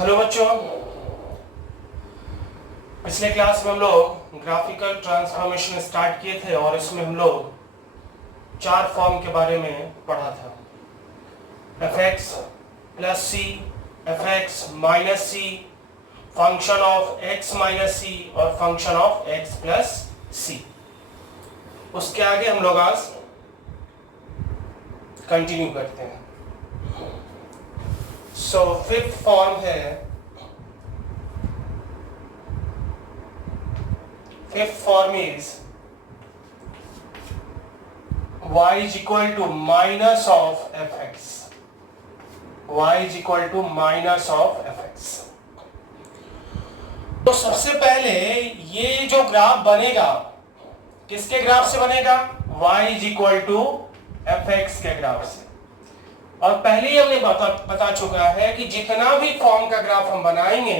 Hello बच्चों, पिछले class में हम लोग ग्राफिकल ट्रांसफॉर्मेशन स्टार्ट किए थे और इसमें हम लोग 4 फॉर्म के बारे में पढ़ा था। fx plus C, fx minus C, function of x minus C और function of x plus C. उसके आगे हम लोग आज कंटिन्यू करते हैं। सो फिफ्थ फॉर्म है, fifth form is y is equal to minus of fx. y is equal to minus of fx. तो सबसे पहले ये जो ग्राफ बनेगा किसके ग्राफ से बनेगा? y is equal to fx के ग्राफ से। और पहले ही हमने बता चुका है कि जितना भी फॉर्म का ग्राफ हम बनाएंगे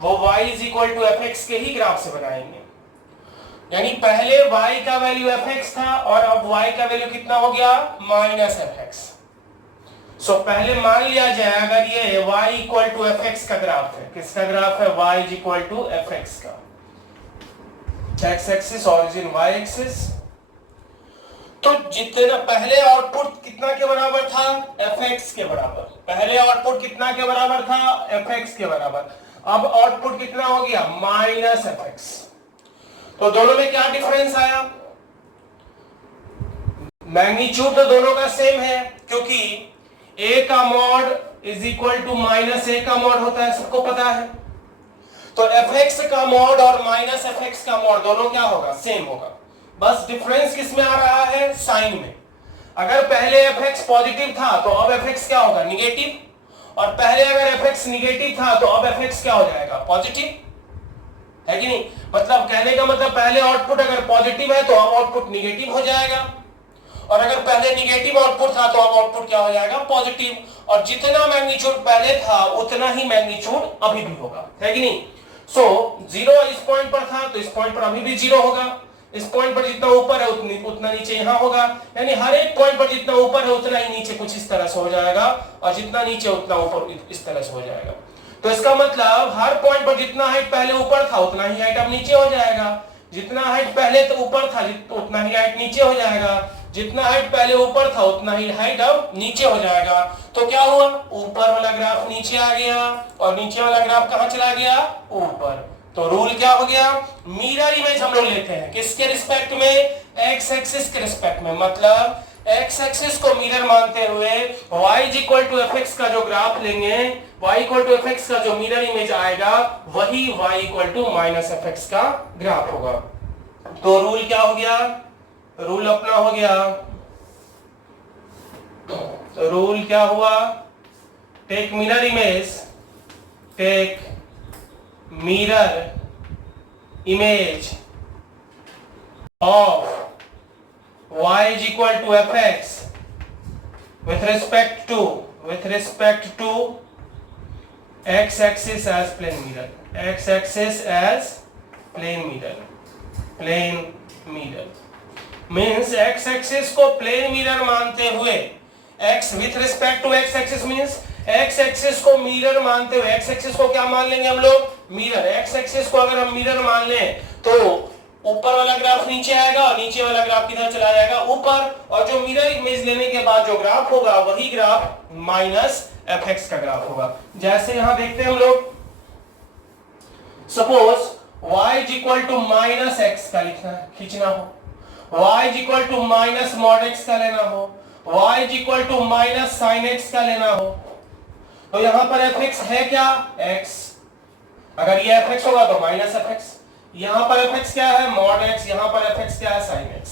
वो y is equal to fx के ही ग्राफ से बनाएंगे। यानी पहले y का वैल्यू fx था और अब y का वैल्यू कितना हो गया? Minus fx। सो पहले मान लिया जाए अगर ये y इक्वल टू fx का ग्राफ है, किसका ग्राफ है? y is equal to fx का। x axis origin y axis. तो जितना पहले आउटपुट कितना के बराबर था? fx के बराबर। पहले आउटपुट कितना के बराबर था? fx के बराबर। अब आउटपुट कितना हो गया? Minus fx। तो दोनों में क्या डिफरेंस आया? मैग्नीट्यूड तो दोनों का सेम है क्योंकि a का mod is equal to minus a का मॉड होता है, सबको पता है। तो fx का मॉड और माइनस fx का मॉड दोनों क्या होगा? सेम होगा। बस डिफरेंस किस में आ रहा है? साइन में। अगर पहले fx पॉजिटिव था तो अब fx क्या होगा? निगेटिव। और पहले अगर fx निगेटिव था तो अब fx क्या हो जाएगा? पॉजिटिव, है कि नहीं? मतलब कहने का मतलब पहले आउटपुट अगर पॉजिटिव है तो अब आउटपुट निगेटिव हो जाएगा, और अगर पहले निगेटिव आउटपुट था तो अब आउटपुट क्या हो जाएगा? पॉजिटिव। और जितना मैग्नीट्यूड पहले था उतना ही मैग्नीट्यूड अभी भी होगा, है कि नहीं? सो 0 इस पॉइंट पर था तो इस पॉइंट पर अभी भी 0 होगा। इस पॉइंट पर जितना ऊपर है उतना नीचे यहाँ होगा। यानी हर एक पॉइंट पर जितना ऊपर है उतना ही नीचे कुछ इस तरह से हो जाएगा, और जितना नीचे उतना ऊपर इस तरह से हो जाएगा। तो इसका मतलब हर पॉइंट पर जितना हाइट पहले ऊपर था उतना ही हाइट अब नीचे हो जाएगा। जितना हाइट पहले तो ऊपर था उतना ही हाइट नीचे हो जाएगा। जितना हाइट पहले ऊपर था उतना ही हाइट अब नीचे हो जाएगा। तो क्या हुआ? ऊपर वाला ग्राफ नीचे आ गया और नीचे वाला ग्राफ कहां चला गया? ऊपर। तो रूल क्या हो गया? मिरर इमेज हम लोग लेते हैं किसके रिस्पेक्ट में? एक्स एक्सिस के रिस्पेक्ट में। मतलब एक्स एक्सिस को मिरर मानते हुए y is equal to fx का जो ग्राफ लेंगे, y इक्वल टू fx का जो मिरर इमेज आएगा वही y equal to minus fx का ग्राफ होगा। तो रूल क्या हो गया? रूल अपना हो गया, तो रूल क्या हुआ? Take mirror image, take mirror image of y is equal to fx with respect to x axis as plane mirror, x axis as plane mirror means x axis को plane mirror मानते हुए, x with respect to x axis means x axis को mirror मानते हुए, x axis को क्या मान लेंगे हम लोग? mirror। x axis को अगर हम mirror मान लें तो ऊपर वाला ग्राफ नीचे आएगा और नीचे वाला ग्राफ किधर चला जाएगा? ऊपर। और जो मिरर इमेज लेने के बाद जो ग्राफ होगा वही ग्राफ माइनस fx का ग्राफ होगा। जैसे यहां देखते हैं हम लोग, suppose y is equal to minus x का लिखना खींचना हो, y is equal to minus mod x का लेना हो, y is equal to minus sine x का लेना हो। तो यहां पर fx है क्या? x। अगर ये fx होगा तो माइनस fx। यहां पर fx क्या है? Mod x। यहां पर fx क्या है? sin x।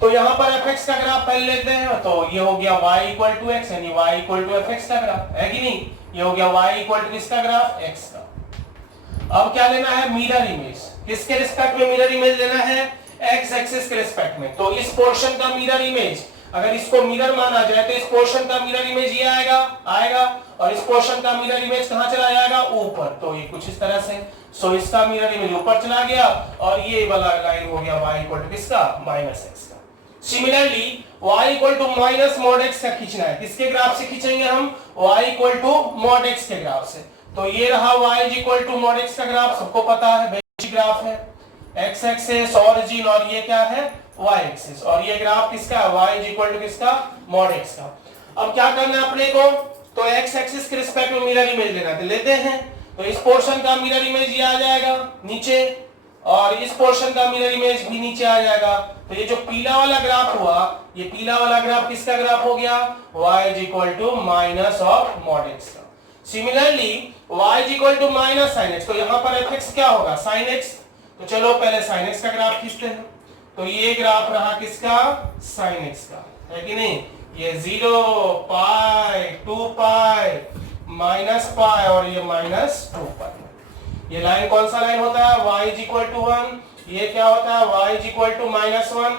तो यहां पर fx का ग्राफ पहले लेते हैं तो ये हो गया y इक्वल टू x, यानी y इक्वल टू fx का ग्राफ, है कि नहीं? ये हो गया y इक्वल टू किसका ग्राफ? x का। अब क्या लेना है? Mirror image. किसके रिस्पेक्ट में मिरर इमेज लेना है? x एक्सिस के रिस्पेक्ट में। तो इस पोर्शन का मिरर इमेज, अगर इसको मिरर माना जाए तो इस पोर्शन का मिरर इमेज ये आएगा और इस पोर्शन का मिरर इमेज कहां चला जाएगा? ऊपर। तो ये कुछ इस तरह से, सो इसका मिरर इमेज ऊपर चला गया और ये वाला लाइन हो गया y इक्वल टू किसका? माइनस x का। Similarly y equal to minus mod x का खींचना है, किसके ग्राफ से खींचेंगे हम? y equal to mod x के ग्राफ से। तो ये रहा y is equal to mod x का ग्राफ, सबको पता है बेसिक ग्राफ है, x एक्सिस ओरिजिन और ये क्या है y एक्सिस, और ये ग्राफ किसका है y इज इक्वल टू किसका मॉड x का। अब क्या करना है अपने को, तो x एक्सिस के रिस्पेक्ट में मिरर इमेज लेना है, लेते हैं। तो इस पोर्शन का मिरर इमेज ये आ जाएगा नीचे, और इस पोर्शन का मिरर इमेज भी नीचे आ जाएगा। तो ये जो पीला वाला ग्राफ हुआ, ये पीला वाला ग्राफ किसका ग्राफ हो गया, y is equal to minus of mod x का। Similarly y is equal to minus sine x, तो यहाँ पर fx क्या होगा साइन x। तो चलो पहले साइन x का ग्राफ खींचते हैं। तो ये ग्राफ रहा किसका साइन x का, है कि नहीं। ये 0 पाई 2 पाई माइनस पाई और ये माइनस 2 पाई। ये लाइन कौन सा लाइन होता है, y इज इक्वल टू 1। ये क्या होता है y is equal to minus 1,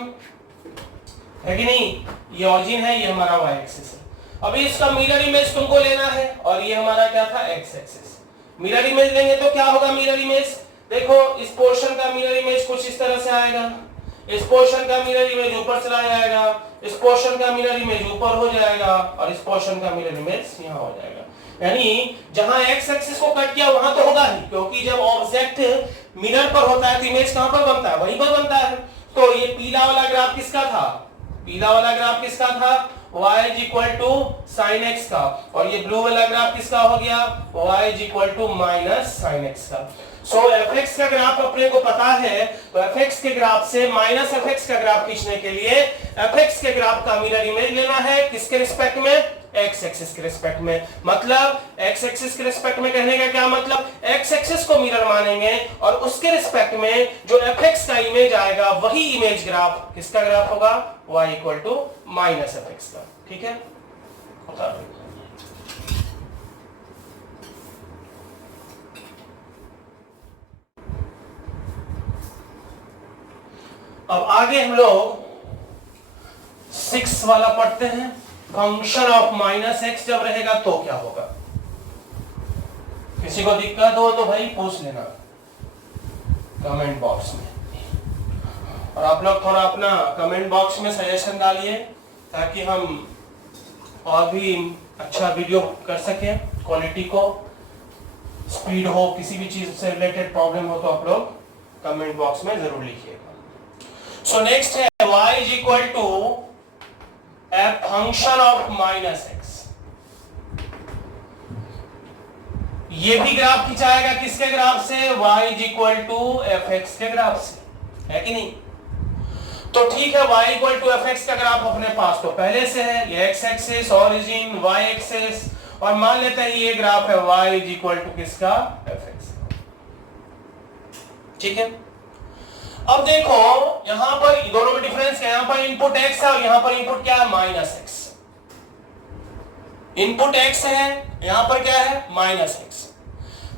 है कि नहीं। ये ऑरिजिन है, ये हमारा y एक्सिस है। अभी इसका मिरर इमेज तुमको लेना है, और ये हमारा क्या था x एक्सिस। मिरर इमेज लेंगे तो क्या होगा मिरर इमेज, देखो इस पोर्शन का मिरर इमेज कुछ इस तरह से आएगा, इस पोर्शन का मिरर इमेज ऊपर चला जाएगा, इस पोर्शन का मिरर इमेज ऊपर हो जाएगा, और इस पोर्शन का मिरर इमेज यहाँ हो जाएगा। यानी जहां x एक्सिस को कट किया वहां तो होगा ही, क्योंकि जब ऑब्जेक्ट मिरर पर होता है तो इमेज कहां पर बनता है, वहीं पर बनता है। तो ये पीला वाला ग्राफ किसका था, पीला वाला ग्राफ किसका था y is equal to sine x का, और ये ब्लू वाला ग्राफ किसका हो गया y is equal to minus sine x का। सो fx का ग्राफ अपने को पता है, तो fx के ग्राफ से माइनस fx का ग्राफ खींचने के लिए fx के ग्राफ का मिरर इमेज लेना है, किसके रिस्पेक्ट में, x एक्सिस के रिस्पेक्ट में। मतलब x एक्सिस के रिस्पेक्ट में कहने का क्या मतलब, x एक्सिस को मिरर मानेंगे और उसके रिस्पेक्ट में जो fx का इमेज आएगा वही इमेज ग्राफ किसका ग्राफ होगा, y equal to minus fx का। ठीक है, अब आगे हम लोग 6 वाला पढ़ते हैं। फंक्शन ऑफ माइनस एक्स जब रहेगा तो क्या होगा, किसी को दिक्कत हो तो भाई पूछ लेना कमेंट बॉक्स में, और आप लोग थोड़ा अपना कमेंट बॉक्स में सजेशन डालिए ताकि हम और भी अच्छा वीडियो कर सकें, क्वालिटी को, स्पीड हो, किसी भी चीज से रिलेटेड प्रॉब्लम हो तो आप लोग कमेंट बॉक्स में जरूर लिखिएगा। सो नेक्स्ट है y is equal to a function of minus x। ये भी ग्राफ खिंचाएगा किसके ग्राफ से, y is equal to fx के ग्राफ से, है कि नहीं। तो ठीक है, y इक्वल टू fx का ग्राफ अपने पास तो पहले से है, ये x axis origin y axis, और मान लेते हैं ये ग्राफ है y इज इक्वल टू किसका fx। ठीक है, अब देखो यहां पर दोनों में डिफरेंस है, यहां पर इनपुट x है और यहां पर इनपुट क्या है माइनस x। इनपुट x है, यहां पर क्या है माइनस x।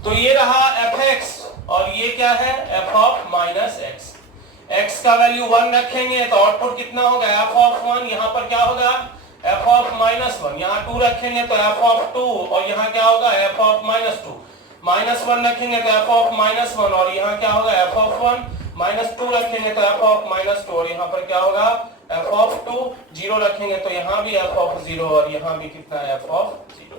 तो ये रहा fx और ये क्या है f of minus x। x का वैल्यू 1 रखेंगे तो आउटपुट कितना होगा f ऑफ 1, यहां पर क्या होगा f ऑफ माइनस 1, यहां 2 रखेंगे तो f ऑफ 2, और यहां क्या होगा f ऑफ माइनस 2। माइनस 1 रखेंगे तो f ऑफ माइनस 1, और यहां क्या होगा f ऑफ 1। माइनस 2 रखेंगे तो f ऑफ माइनस 2, और यहाँ पर क्या होगा f ऑफ 2। 0 रखेंगे तो यहाँ भी f ऑफ 0, और यहाँ भी कितना f ऑफ 0।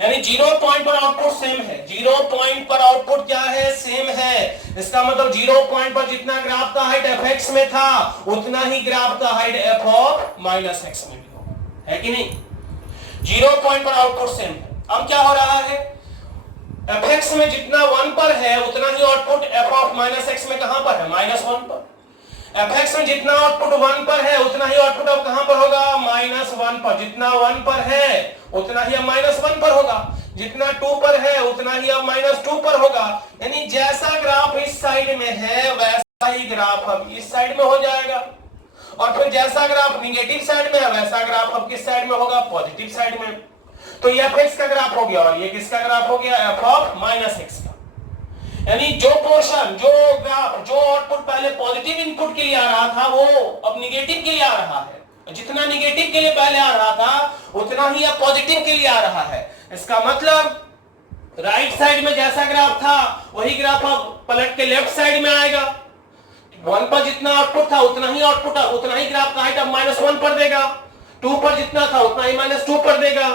यानी 0 पॉइंट पर आउटपुट सेम है, 0 पॉइंट पर आउटपुट क्या है सेम है। इसका मतलब 0 पॉइंट पर जितना ग्राफ का हाइट fx में था उतना ही ग्राफ का height f of minus x में भी होगा, है कि नहीं। 0 पॉइंट पर आउटपुट सेम है। अब क्या हो रहा है, fx में जितना 1 पर है उतना ही output f of minus x में कहां पर है माइनस 1 पर। fx में जितना आउटपुट 1 पर है उतना ही आउटपुट अब कहां पर होगा माइनस 1 पर। जितना 1 पर है उतना ही अब माइनस 1 पर होगा, जितना 2 पर है उतना ही अब माइनस 2 पर होगा। यानी जैसा ग्राफ इस साइड में है वैसा ही ग्राफ अब इस साइड में हो जाएगा, और फिर जैसा ग्राफ निगेटिव साइड में है वैसा ग्राफ अब किस साइड में होगा पॉजिटिव साइड में। तो ये fx का ग्राफ हो गया, और ये किसका ग्राफ हो गया f ऑफ माइनस x का। यानी जो पोर्शन, जो ग्राफ, जो आउटपुट पहले पॉजिटिव इनपुट के लिए आ रहा था वो अब निगेटिव के लिए आ रहा है। जितना निगेटिव के लिए पहले आ रहा था उतना ही अब पॉजिटिव के लिए आ रहा है। इसका मतलब राइट साइड में जैसा ग्राफ था वही ग्राफ अब पलट के लेफ्ट साइड में आएगा। 1 पर जितना आउटपुट था उतना ही आउटपुट, उतना ही ग्राफ का हाइट अब -1 पर देगा। 2 पर जितना था उतना ही -2 पर देगा।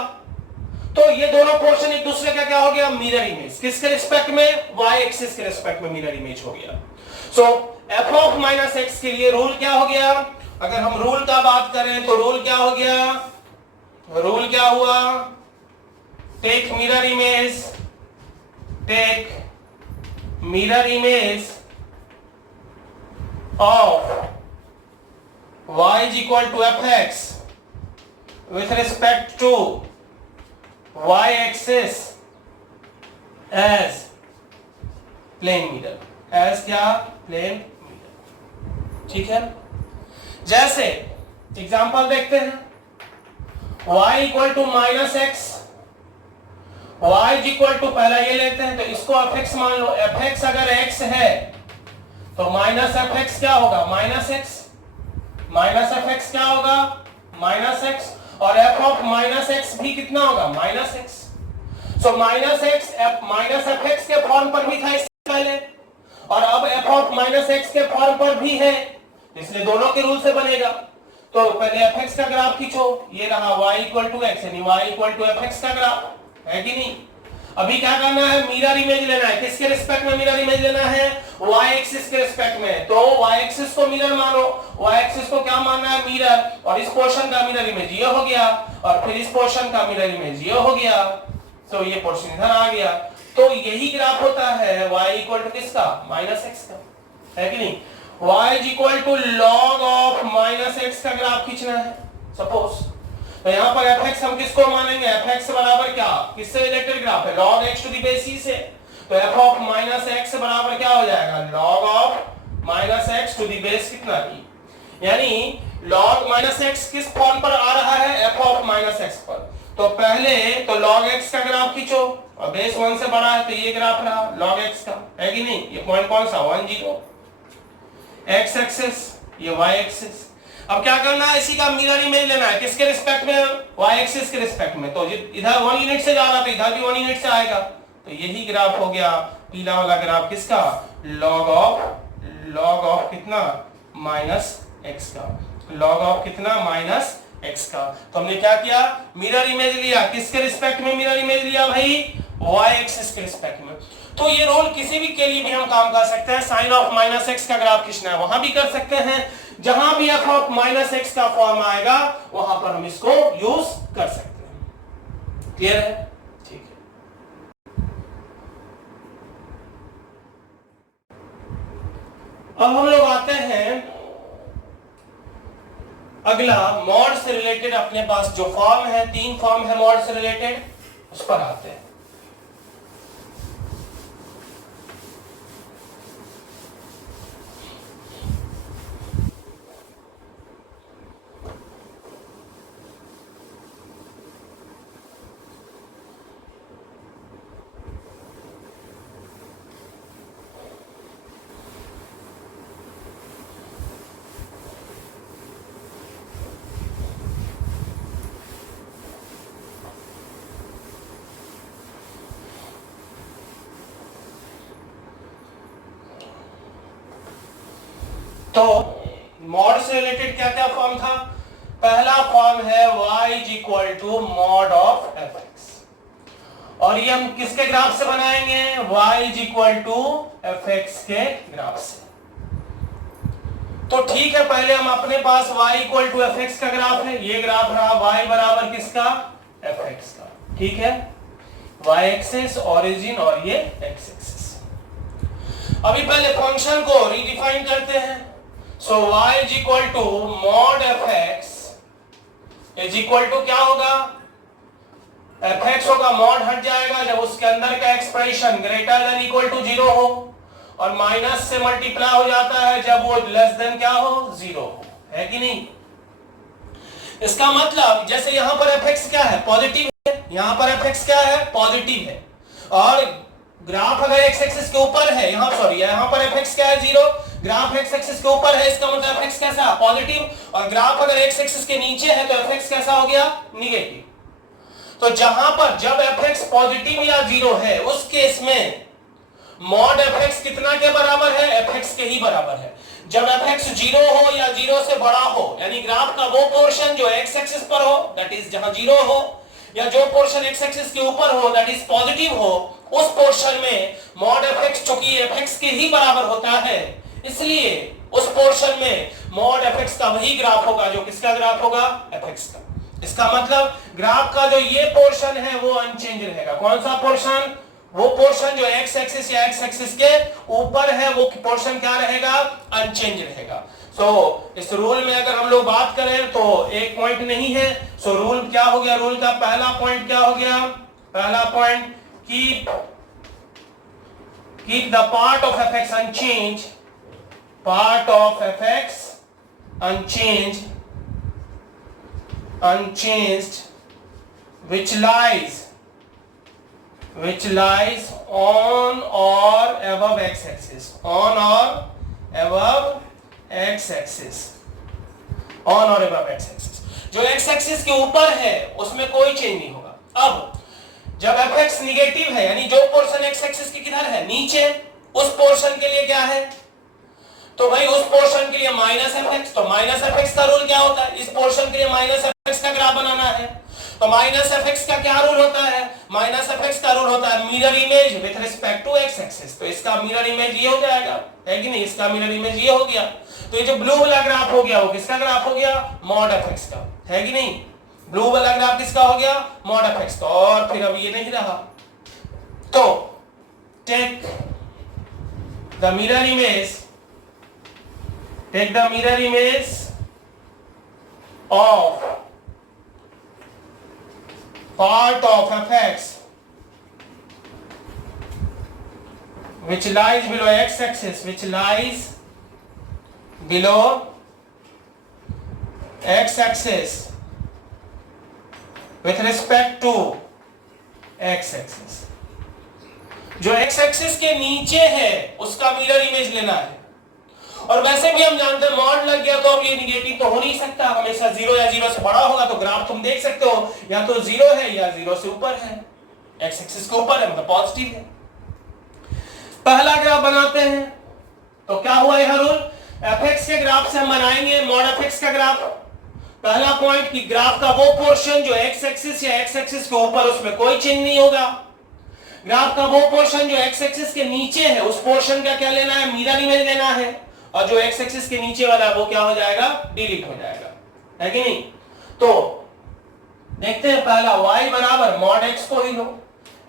तो ये दोनों पोर्शन एक दूसरे का क्या हो गया, मिरर इमेज। किसके रिस्पेक्ट में, वाई एक्सिस के रिस्पेक्ट में मिरर इमेज हो गया। सो एफ ऑफ माइनस एक्स के लिए रूल क्या हो गया, अगर हम रूल का बात करें तो रूल क्या हो गया, रूल क्या हुआ, take mirror image, take mirror image of y is equal to fx with respect to y axis as plane mirror, as क्या, plane mirror। ठीक है, जैसे एग्जांपल देखते हैं, y equal to minus X, y equal to पहला ये लेते हैं तो इसको fx मान लो, fx अगर x है तो माइनस fx क्या होगा, माइनस x, माइनस fx क्या होगा, माइनस x, और f ऑफ माइनस x भी कितना होगा, minus x। So minus x minus fx के फॉर्म पर भी था इससे पहले, और अब f ऑफ माइनस x के फॉर्म पर भी है, इसलिए दोनों के रूल से बनेगा। तो पहले fx का ग्राफ खींचो, ये रहा y इक्वल टू x, यानी y इक्वल टू fx का ग्राफ है कि नहीं। अभी क्या करना है, मिरर इमेज लेना है, किसके रिस्पेक्ट में मिरर इमेज लेना है, y एक्सिस के रिस्पेक्ट में। तो y एक्सिस को मिरर मानो, y एक्सिस को क्या मानना है, मिरर, और इस पोर्शन का मिरर इमेज ये हो गया, और फिर इस पोर्शन का मिरर इमेज ये हो गया, तो ये पोर्शन इधर आ गया। तो यही ग्राफ होता है y इक्वल टू किसका, माइनस एक्स का, है कि नहीं। y equal to log of minus X का ग्राफ खींचना है सपोज, तो यहाँ पर fx हम किसको मानेंगे, fx बराबर क्या, किससे रिलेटेड ग्राफ है, log x to the base c से, तो f ऑफ माइनस एक्स बराबर क्या हो जाएगा, log of minus X to the base कितना की, यानी log माइनस एक्स किस फॉर्म पर आ रहा है, f ऑफ माइनस एक्स पर। तो पहले तो log x का ग्राफ खींचो, और बेस 1 से बड़ा है तो ये ग्राफ रहा log x का, है कि नहीं। ये पॉइंट कौन सा, 1 0, x एक्सिस, ये y एक्सिस। अब क्या करना है, इसी का मिरर इमेज लेना है, किसके रिस्पेक्ट में, y एक्सिस के रिस्पेक्ट में। तो इधर 1 यूनिट से जा रहा था, इधर भी 1 यूनिट से आएगा, तो यही ग्राफ हो गया पीला वाला ग्राफ किसका, log ऑफ कितना, माइनस x का, log ऑफ कितना, माइनस x का। तो हमने क्या किया, मिरर इमेज लिया, किसके रिस्पेक्ट में मिरर इमेज लिया भाई, y एक्सिस के रिस्पेक्ट में। तो ये रोल किसी भी के लिए भी हम काम कर सकते हैं, साइन ऑफ माइनस एक्स का ग्राफ खींचना है वहां भी कर सकते हैं, जहां भी f ऑफ माइनस एक्स का फॉर्म आएगा वहां पर हम इसको यूज कर सकते हैं। क्लियर है, ठीक है। अब हम लोग आते हैं अगला, मॉड से रिलेटेड अपने पास जो फॉर्म है, 3 फॉर्म है मॉड से रिलेटेड, उस पर आते हैं। तो मॉड से रिलेटेड क्या क्या फॉर्म था, पहला फॉर्म है y is equal to mod of fx, और ये हम किसके ग्राफ से बनाएंगे, y is equal to fx के ग्राफ से। तो ठीक है, पहले हम अपने पास y इक्वल टू fx का ग्राफ है, ये ग्राफ रहा y बराबर किसका, fx का, ठीक है, y एक्सिस ओरिजिन और ये x एक्सिस। अभी पहले फंक्शन को रीडिफाइन करते हैं। So y is equal to mod fx is equal to क्या होगा, fx होगा, मॉड हट जाएगा जब उसके अंदर का expression greater than equal to 0 हो, और माइनस से मल्टीप्लाई हो जाता है जब वो लेस देन क्या हो, 0 हो, है कि नहीं। इसका मतलब जैसे यहां पर fx क्या है, पॉजिटिव है, यहां पर fx क्या है, पॉजिटिव है, और ग्राफ अगर x एक्सिस के ऊपर है, यहां पर fx क्या है, 0, ग्राफ x एक्सिस के ऊपर है, इसका मतलब fx कैसा, पॉजिटिव, और ग्राफ अगर x एक्सिस के नीचे है तो fx कैसा हो गया, निगेटिव। तो जहां पर जब fx पॉजिटिव या 0 है उस केस में मॉड fx कितना के बराबर है, fx के ही बराबर है। जब fx 0 हो या 0 से बड़ा हो, यानी ग्राफ का वो पोर्शन जो x एक्सिस पर हो, दैट इज जहां 0 हो, या जो पोर्शन एक्स एक्सिस के ऊपर हो दैट इज पॉजिटिव हो, उस पोर्शन में मॉड एफ एक्स चूंकि एफ एक्स के ही बराबर होता है, इसलिए उस पोर्शन में मॉड एफ एक्स का वही ग्राफ होगा जो किसका ग्राफ होगा, एफ एक्स का। इसका मतलब ग्राफ का जो ये पोर्शन है वो अनचेंज रहेगा। कौन सा पोर्शन? वो पोर्शन जो एक्स एक्सिस या एक्स एक्सिस के ऊपर है वो पोर्शन क्या रहेगा, अनचेंज रहेगा। इस रूल में अगर हम लोग बात करें तो एक पॉइंट नहीं है। रूल क्या हो गया, रूल का पहला पॉइंट क्या हो गया, पहला point keep the part of F X unchanged, part of F X unchanged which lies on or above x axis, on or above x axis, on or above x axis। जो x axis के ऊपर है उसमें कोई change नहीं होगा। अब जब fx निगेटिव है यानी जो पोर्शन x axis के किधर है, नीचे, उस पोर्शन के लिए क्या है, तो भाई उस पोर्शन के लिए माइनस एफ एक्स। तो माइनस एफ एक्स का रूल क्या होता है, इस पोर्शन के लिए माइनस एफ एक्स का ग्राफ बनाना है। तो माइनस एफ एक्स का क्या रूल होता है, माइनस एफ एक्स का रूल होता है mirror image with respect to X axis. तो इसका मिरर इमेज ये हो जाएगा, है कि नहीं, इसका मिरर इमेज ये हो गया। तो ये जो ब्लू वाला ग्राफ हो गया वो किसका ग्राफ हो गया, मॉड एफ एक्स का, है कि नहीं। ब्लू वाला ग्राफ किसका हो गया, मॉड एफ एक्स का। और फिर अब ये नहीं रहा, तो take the mirror image, take the mirror image of part of fx which lies below x axis, which lies below x axis with respect to x axis। जो x axis के नीचे है उसका मिरर इमेज लेना है। और वैसे भी हम जानते हैं मॉड लग गया तो अब ये निगेटिव तो हो नहीं सकता, हमेशा जीरो या जीरो से बड़ा होगा। तो ग्राफ तुम देख सकते हो या तो जीरो है या जीरो से ऊपर है, एक्स एक्सिस के ऊपर है मतलब पॉजिटिव है। पहला ग्राफ बनाते हैं तो क्या हुआ यह रूल, एफ एक्स के ग्राफ से हम बनाएंगे मॉड एफ एक्स का ग्राफ। पहला पॉइंट कि ग्राफ का वो पोर्शन जो एक्स एक्सिस या एक्स एक्सिस के ऊपर उसमें कोई चेंज नहीं होगा। ग्राफ का वो पोर्शन जो एक्स एक्सिस के नीचे है उस पोर्शन का क्या लेना है, मिरर इमेज लेना है। और जो एक्स एक्सिस के नीचे वाला वो क्या हो जाएगा, डिलीट हो जाएगा, है कि नहीं। तो देखते हैं पहला y बराबर मॉड x को ही लो,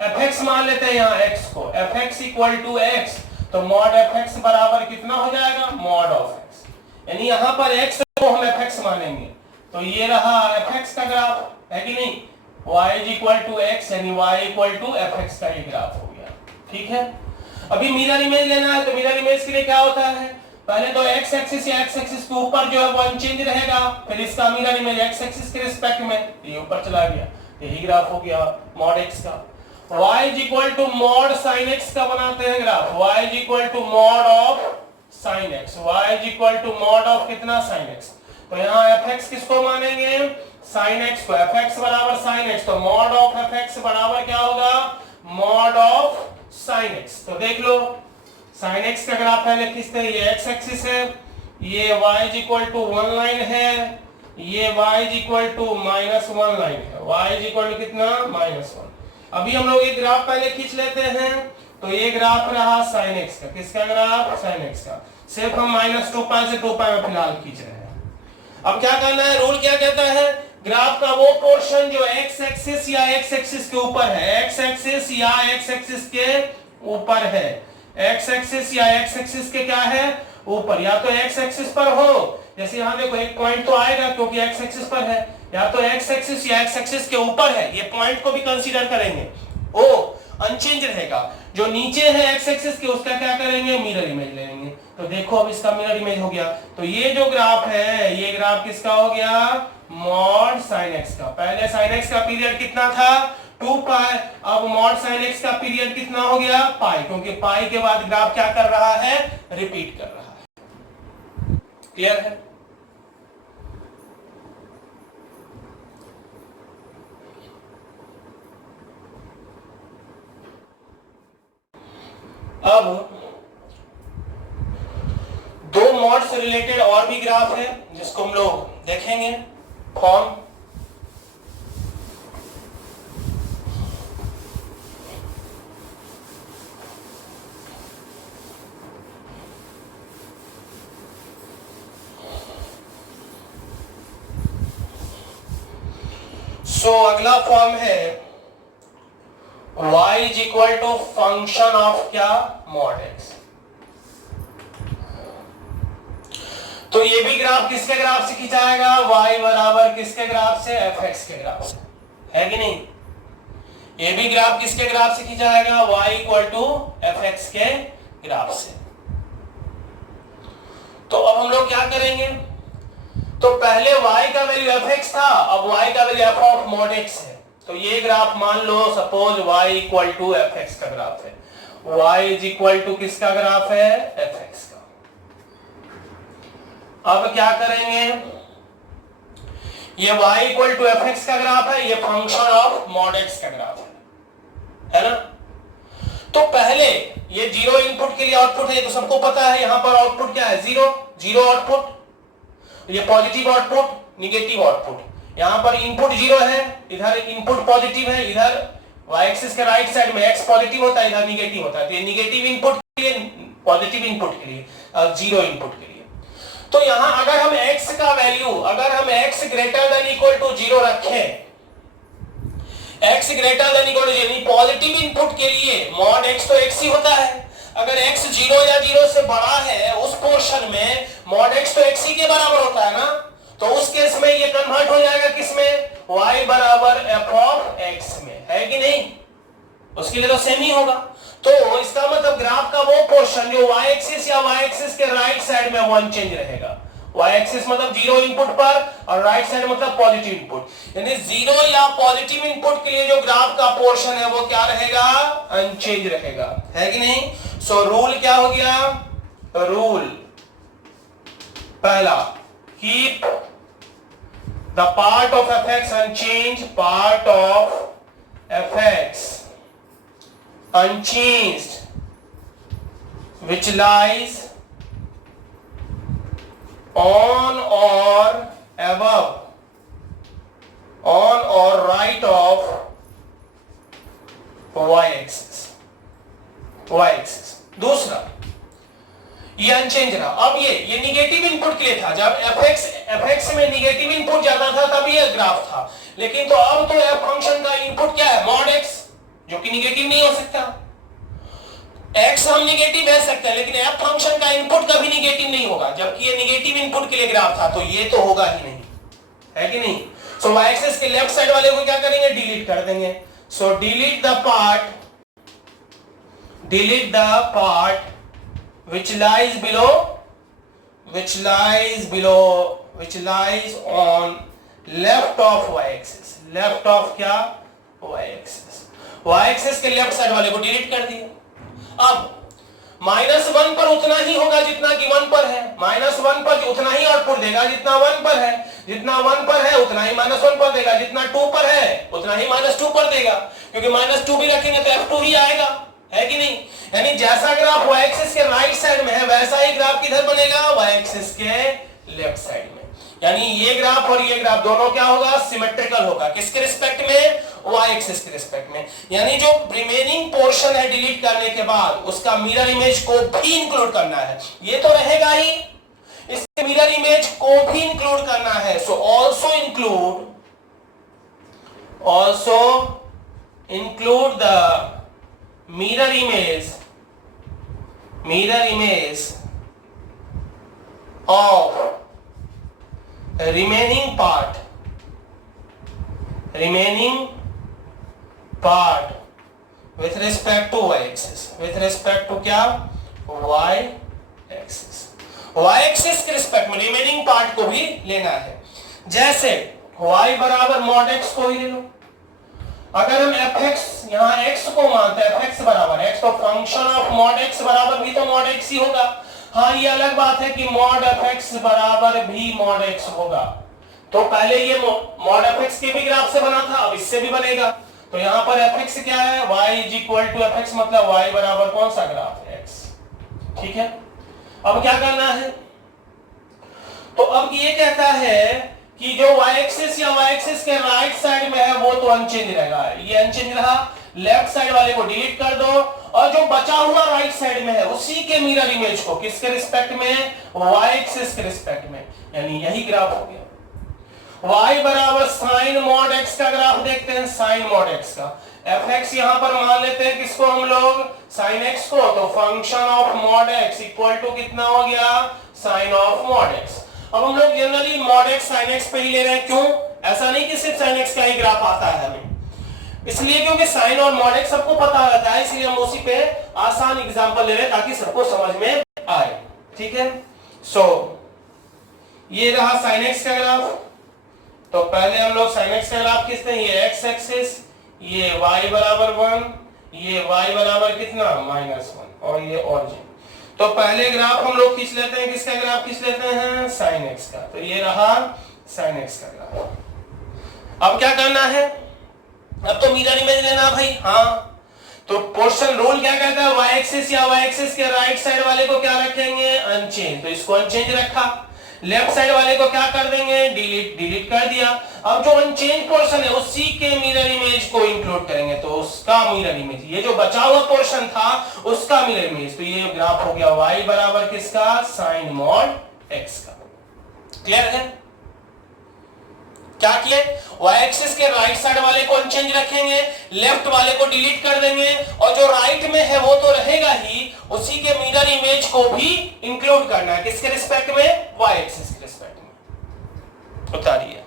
fx मान लेते हैं यहाँ x को, fx इक्वल टू x, तो मॉड fx बराबर कितना हो जाएगा, मॉड ऑफ x। यानी यहाँ पर x को हम fx मानेंगे तो ये रहा fx का ग्राफ, है कि नहीं। y इक्वल टू x यानी y इक्वल टू fx का ये ग्राफ हो गया, ठीक है। अभी मिरर इमेज लेना है तो मिरर इमेज के लिए क्या होता है, पहले तो x एक्सिस या x एक्सिस के ऊपर जो है वो अनचेंज रहेगा, फिर इसका मिरर इमेज x एक्सिस के रिस्पेक्ट में ये ऊपर चला गया, यही ग्राफ हो गया मॉड x का। y equal to mod sin x का बनाते हैं graph, y equal to mod of sin x, y equal to mod of कितना sin x। तो यहाँ fx किसको मानेंगे, sin x को, fx बराबर sin x, तो मॉड ऑफ fx बराबर क्या होगा, मॉड ऑफ sin x। तो देख लो sin x का ग्राफ पहले खींचते हैं, ये x एक्सिस है, ये y इक्वल टू 1 लाइन है, ये y इक्वल टू -1 लाइन है, y इक्वल टू कितना -1। अभी हम लोग ये ग्राफ पहले खींच लेते हैं, तो ये ग्राफ रहा sin x का, किसका ग्राफ, sin x का। सिर्फ हम -2π से 2π में फिलहाल खींच रहे हैं। अब क्या करना है, रूल क्या कहता है, ग्राफ का वो पोर्शन जो x एक्सिस या x एक्सिस के ऊपर है, x एक्सिस या x एक्सिस के ऊपर है, x एक्सिस या x एक्सिस के क्या है, ऊपर, या तो x एक्सिस पर हो, जैसे यहाँ देखो एक पॉइंट तो आएगा क्योंकि x एक्सिस पर है, या तो x एक्सिस या x एक्सिस के ऊपर है, ये पॉइंट को भी कंसीडर करेंगे, ओ अनचेंज रहेगा। जो नीचे है x एक्सिस के उसका क्या करेंगे, मिरर इमेज लेंगे। तो देखो अब इसका मिरर इमेज हो गया, तो ये जो ग्राफ है ये ग्राफ किसका हो गया, मॉड sin x का। पहले sin x का पीरियड कितना था, 2π, अब मॉड sin x का पीरियड कितना हो गया, पाई, क्योंकि पाई के बाद ग्राफ क्या कर रहा है, रिपीट कर रहा है। क्लियर है। अब दो मॉड से रिलेटेड और भी ग्राफ है जिसको हम लोग देखेंगे। फॉर्म सो अगला फॉर्म है y is equal to function of क्या, मॉड x। तो ये भी ग्राफ किसके ग्राफ से खिंचाएगा, y बराबर किसके ग्राफ से, fx के ग्राफ से, है कि नहीं। ये भी ग्राफ किसके ग्राफ से खिंचाएगा, y इक्वल टू fx के ग्राफ से। तो अब हम लोग क्या करेंगे, तो पहले y का वैल्यू fx था, अब y का value f of mod x है। तो ये ग्राफ मान लो suppose y equal to fx का ग्राफ है, y इज इक्वल टू किसका ग्राफ है, fx का। अब क्या करेंगे, ये y इक्वल टू fx का ग्राफ है, ये फंक्शन ऑफ मॉड x का ग्राफ है ना। तो पहले ये जीरो इनपुट के लिए आउटपुट है, तो सबको पता है यहां पर आउटपुट क्या है, जीरो, जीरो आउटपुट। ये पॉजिटिव आउटपुट, निगेटिव आउटपुट। यहां पर इनपुट जीरो है, इधर इनपुट पॉजिटिव है, इधर y एक्सिस के राइट साइड में x पॉजिटिव होता है, इधर निगेटिव होता है। तो ये निगेटिव इनपुट के लिए, पॉजिटिव इनपुट के लिए, और जीरो इनपुट के लिए। तो यहां अगर हम x का वैल्यू, अगर हम x greater than equal to zero रखें, x greater than equal to यानी पॉजिटिव इनपुट के लिए मॉड x तो x ही होता है। अगर x जीरो या जीरो से बड़ा है उस पोर्शन में मॉड x तो x ही के बराबर होता है ना। तो उस केस में ये कन्वर्ट हो जाएगा किसमें, y बराबर f ऑफ x में, है कि नहीं। उसके लिए तो सेम ही होगा। तो इसका मतलब ग्राफ का वो पोर्शन जो y एक्सिस या y एक्सिस के राइट साइड में वो अनचेंज रहेगा। y एक्सिस मतलब जीरो इनपुट पर और राइट साइड मतलब पॉजिटिव इनपुट, यानी जीरो या पॉजिटिव इनपुट के लिए जो ग्राफ का पोर्शन है वो क्या रहेगा, अनचेंज रहेगा, है कि नहीं। सो रूल क्या हो गया, रूल पहला, keep the part of fx unchanged, part of fx unchanged which lies on or above, on or right of y axis, y axis। दूसरा ये अनचेंज रहा। अब ये निगेटिव इनपुट के लिए था, जब fx में निगेटिव इनपुट ज्यादा था तब ये ग्राफ था। लेकिन तो अब तो f फंक्शन का इनपुट क्या है, मॉड x, जो कि निगेटिव नहीं हो सकता। x हम निगेटिव कह सकते हैं, लेकिन f फंक्शन का इनपुट कभी निगेटिव नहीं होगा, जबकि ये निगेटिव इनपुट के लिए ग्राफ था, तो ये तो होगा ही नहीं, है कि नहीं। सो y एक्सिस के लेफ्ट साइड वाले को क्या करेंगे, डिलीट कर देंगे। So delete the part which lies below, which lies on left of y axis, left of क्या, y axis, y axis के लेफ्ट साइड वाले को डिलीट कर दिया। अब -1 पर उतना ही होगा जितना कि 1 पर है, -1 पर उतना ही आउटपुट देगा जितना 1 पर है, जितना 1 पर है उतना ही -1 पर देगा, जितना 2 पर है उतना ही -2 पर देगा, क्योंकि -2 भी रखेंगे तो f2 ही आएगा, है कि नहीं। यानी जैसा ग्राफ y एक्सिस के राइट साइड में है वैसा ही ग्राफ किधर बनेगा, y एक्सिस के लेफ्ट साइड में। यानी ये ग्राफ और ये ग्राफ दोनों क्या होगा, सिमेट्रिकल होगा, किसके रिस्पेक्ट में, y एक्सिस के रिस्पेक्ट में। यानी जो रिमेनिंग पोर्शन है डिलीट करने के बाद उसका मिरर इमेज को भी इंक्लूड करना है, ये तो रहेगा ही, इसके मिरर इमेज को भी इंक्लूड करना है। सो also include the mirror image of remaining part with respect to y axis, with respect to क्या, y axis, y axis के रिस्पेक्ट में रिमेनिंग पार्ट को भी लेना है। जैसे y बराबर मॉड x को ही ले लो। अगर हम fx यहां x को मानते हैं, fx बराबर x, तो फंक्शन ऑफ मॉड x बराबर भी तो मॉड x ही होगा। हाँ ये अलग बात है कि मॉड fx बराबर भी मॉड x होगा। तो पहले ये मॉड fx के भी ग्राफ से बना था, अब इससे भी बनेगा। तो यहां पर fx क्या है, y is equal to fx, मतलब y बराबर कौन सा ग्राफ है, x। ठीक है, अब क्या करना है, तो अब ये कहता है कि जो y एक्सिस या y एक्सिस के राइट साइड में है वो तो अनचेंज रहेगा, ये अनचेंज रहा। लेफ्ट साइड वाले को डिलीट कर दो और जो बचा हुआ राइट साइड में है उसी के मिरर इमेज को किसके रिस्पेक्ट में, y एक्सिस के रिस्पेक्ट में, यानी यही ग्राफ हो गया। y बराबर साइन मॉड x का ग्राफ देखते हैं, साइन मॉड x का। fx यहां पर मान लेते हैं किसको हम लोग, साइन x को, तो function of mod x equal to कितना हो गया, साइन ऑफ मॉड x। अब हम लोग generally mod x sine x पे ही ले रहे हैं, क्यों? ऐसा नहीं कि सिर्फ साइन x का ही ग्राफ आता है हमें, इसलिए क्योंकि साइन और मॉड x सबको पता होता है, इसलिए हम उसी पे आसान एग्जांपल ले रहे हैं ताकि सबको समझ में आए। ठीक है, सो ये रहा साइन x का ग्राफ। तो पहले हम लोग साइन x का ग्राफ खींचते हैं, ये x एक्सिस, ये y बराबर 1, ये y बराबर कितना -1, और ये ऑरिजिन। तो पहले ग्राफ हम लोग खींच लेते हैं, किसका ग्राफ खींच लेते हैं, साइन x का। तो ये रहा साइन x का ग्राफ। अब क्या करना है, अब तो मिरर इमेज लेना भाई। हाँ, तो पोर्शन रूल क्या कहता है, y एक्सिस या y एक्सिस के राइट साइड वाले को क्या रखेंगे, अनचेंज। तो इसको अनचेंज रखा, लेफ्ट साइड वाले को क्या कर देंगे, डिलीट कर दिया। अब जो अनचेंज पोर्शन है उसी के मिरर इमेज को इंक्लूड करेंगे, तो उसका मिरर इमेज, ये जो बचा हुआ पोर्शन था उसका मिरर इमेज। तो ये ग्राफ हो गया y बराबर किसका, साइन मॉड x का। क्लियर है? क्या किए, y एक्सिस के राइट साइड वाले को अनचेंज रखेंगे, लेफ्ट वाले को डिलीट कर देंगे, और जो राइट में है वो तो रहेगा ही, उसी के मिरर इमेज को भी इंक्लूड करना है। किसके रिस्पेक्ट में, y एक्सिस के रिस्पेक्ट में। उतारिए।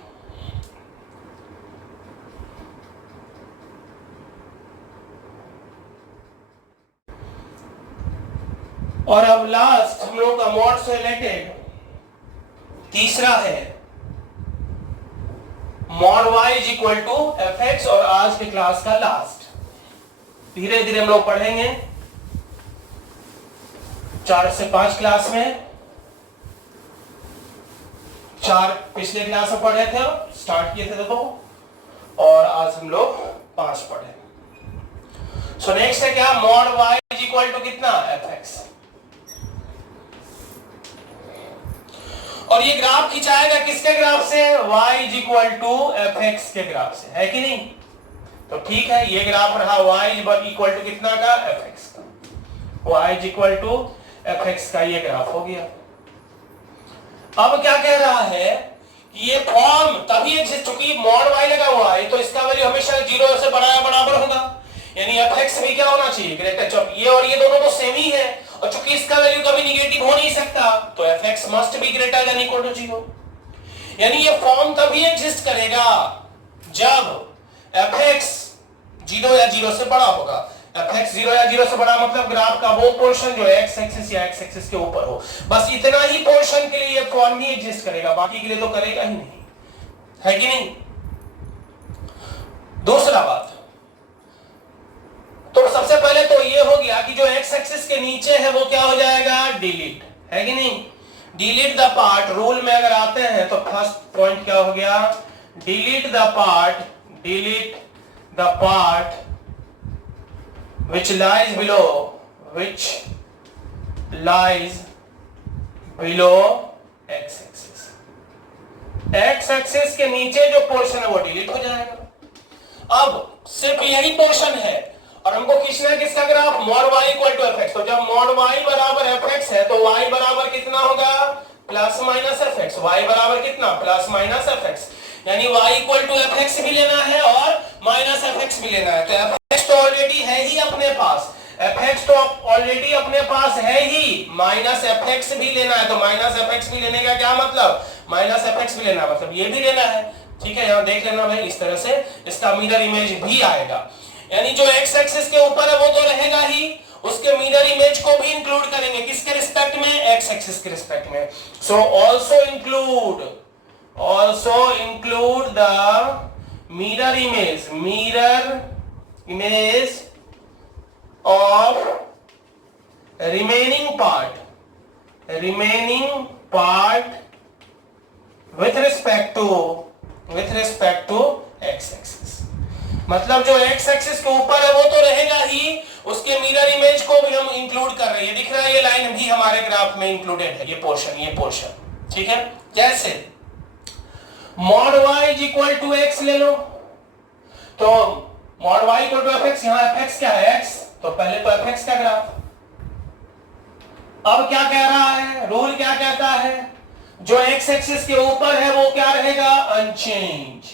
और अब लास्ट हम लोग का मॉड से रिलेटेड तीसरा है mod y is equal to fx, और आज के क्लास का लास्ट। धीरे धीरे हम लोग पढ़ेंगे, 4 से 5 क्लास में, 4 पिछले क्लास में पढ़े थे, स्टार्ट किए थे देखो, और आज हम लोग 5 पढ़े। सो नेक्स्ट है क्या, mod y is equal to कितना, fx। और ये ग्राफ खिंचाएगा किसके ग्राफ से, y is equal to fx के ग्राफ से, है कि नहीं? तो ठीक है, ये ग्राफ रहा y इज इक्वल टू कितना का, fx का। y is equal to fx का ये ग्राफ हो गया। अब क्या कह रहा है, ये फॉर्म तभी एग्जिस्ट, चूंकि मॉड y लगा हुआ है तो इसका वैल्यू हमेशा 0 से बड़ा या बराबर होगा, यानी fx भी क्या होना चाहिए, ग्रेटर। जब ये और ये दोनों तो सेम ही है, और चूंकि इसका वैल्यू कभी निगेटिव हो नहीं सकता, तो fx must be greater than equal to 0। यानी ये फॉर्म तभी एग्जिस्ट करेगा जब fx 0 या 0 से बड़ा होगा। fx 0 या 0 से बड़ा मतलब ग्राफ का वो पोर्शन जो x एक्सिस या x एक्सिस के ऊपर हो, बस इतना ही पोर्शन के लिए ये फॉर्म ही एग्जिस्ट करेगा, बाकी के लिए तो करेगा ही नहीं, है कि नहीं? दूसरा बात, तो सबसे पहले तो ये हो गया कि जो x एक्सिस के नीचे है वो क्या हो जाएगा, डिलीट, है कि नहीं? डिलीट द पार्ट, रूल में अगर आते हैं तो फर्स्ट पॉइंट क्या हो गया, delete the part which lies below x axis. x axis के नीचे जो पोर्शन है वो डिलीट हो जाएगा। अब सिर्फ यही पोर्शन है और हमको खींचना है किसका graph, mod y equal to fx। तो जब मॉड y बराबर fx है तो y बराबर कितना होगा, प्लस माइनस fx। y बराबर कितना, प्लस माइनस fx, यानी y इक्वल टू fx भी लेना है और माइनस fx भी लेना है। तो fx तो ऑलरेडी है ही अपने पास, fx तो ऑलरेडी अपने पास है ही, माइनस fx भी लेना है। तो माइनस fx भी लेने का क्या मतलब, माइनस fx भी लेना मतलब ये भी लेना है। ठीक है, यहां देख लेना भाई, इस तरह से इसका मिरर इमेज भी आएगा, यानी जो x एक्सिस के ऊपर है वो तो रहेगा ही, उसके मिरर इमेज को भी इंक्लूड करेंगे, किसके रिस्पेक्ट में, x एक्सिस के रिस्पेक्ट में। So also include the mirror image of remaining part with respect to x axis. मतलब जो x एक्सिस के ऊपर है वो तो रहेगा ही, उसके मिरर इमेज को भी हम इंक्लूड कर रहे हैं। दिख रहा है ये लाइन भी हमारे ग्राफ में इंक्लूडेड है, ये पोर्शन। ठीक है, कैसे, mod y is equal to x ले लो, तो mod y equal to fx, यहां fx क्या है, x, तो पहले तो fx का ग्राफ। अब क्या कह रहा है, रूल क्या कहता है, जो एक्स एक्सिस के ऊपर है वो क्या रहेगा, अनचेंज,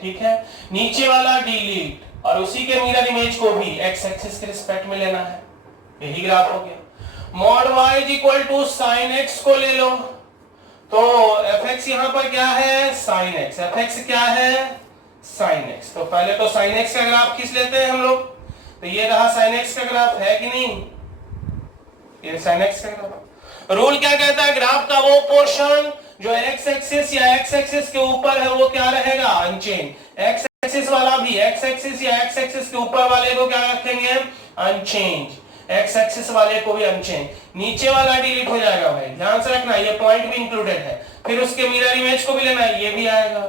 ठीक है। नीचे वाला डिलीट और उसी के मिरर इमेज को भी एक्स एक्सिस के रिस्पेक्ट में लेना है, यही ग्राफ हो गया। Mod y is equal to sine x को ले लो, तो fx यहां पर क्या है, साइन x, fx क्या है, साइन x। तो पहले तो साइन x का ग्राफ खींच लेते हैं हम लोग, तो ये रहा साइन x का ग्राफ, है कि नहीं, ये साइन x का ग्राफ। रूल क्या कहता है, ग्राफ का वो पोर्शन जो एक्स एक्सिस या एक्स एक्सिस के ऊपर है वो क्या रहेगा, अनचेंज। एक्स एक्सिस वाला भी एक्स एक्सिस या एक्स एक्सिस के ऊपर वाले को क्या रखेंगे, अनचेंज, एक्स एक्सिस वाले को भी अनचेंज। नीचे वाला डिलीट हो जाएगा भाई, ध्यान से रखना, ये पॉइंट भी इंक्लूडेड है। फिर उसके मिरर इमेज को भी लेना है, ये भी आएगा,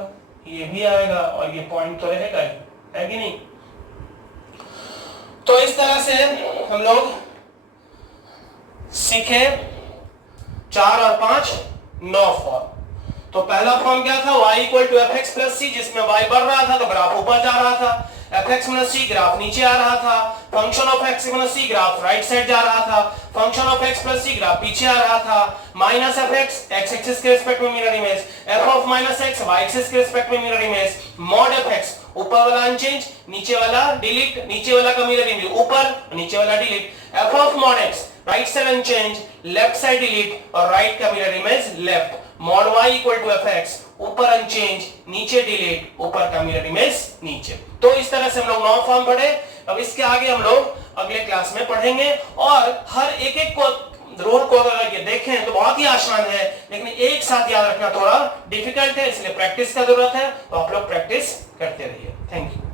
ये भी आएगा, और ये पॉइंट तो रहेगा ही, है कि नहीं। तो इस तरह से हम लोग सीखे 4 और 5 9 फॉर्म। तो पहला फॉर्म क्या था, y equal to F X plus C, जिसमें y बढ़ रहा था तो ग्राफ ऊपर जा रहा था, F X minus C graph नीचे आ रहा था, function of X minus C graph right side जा रहा था, function of X plus C graph पीछे आ रहा था, minus F X X axis के रिस्पेक्ट में mirror image, F of minus X Y axis के रिस्पेक्ट में mirror image, mod F X ऊपर वाला अनचेंज, नीचे वाला डिलीट, नीचे वाला का मिरर इमेज ऊपर, नीचे वाला delete, F of mod X right side unchanged, left side delete और राइट का mirror image left, mod y equal to F X ऊपर अनचेंज, नीचे डिलीट, ऊपर का मिरर इमेज नीचे। तो इस तरह से हम लोग 9 फॉर्म पढ़े। अब इसके आगे हम लोग अगले क्लास में पढ़ेंगे, और हर एक एक को रूल को अगर ये देखें तो बहुत ही आसान है, लेकिन एक साथ याद रखना थोड़ा डिफिकल्ट है, इसलिए प्रैक्टिस का जरूरत है। तो आप लोग प्रैक्टिस करते रहिए। Thank you.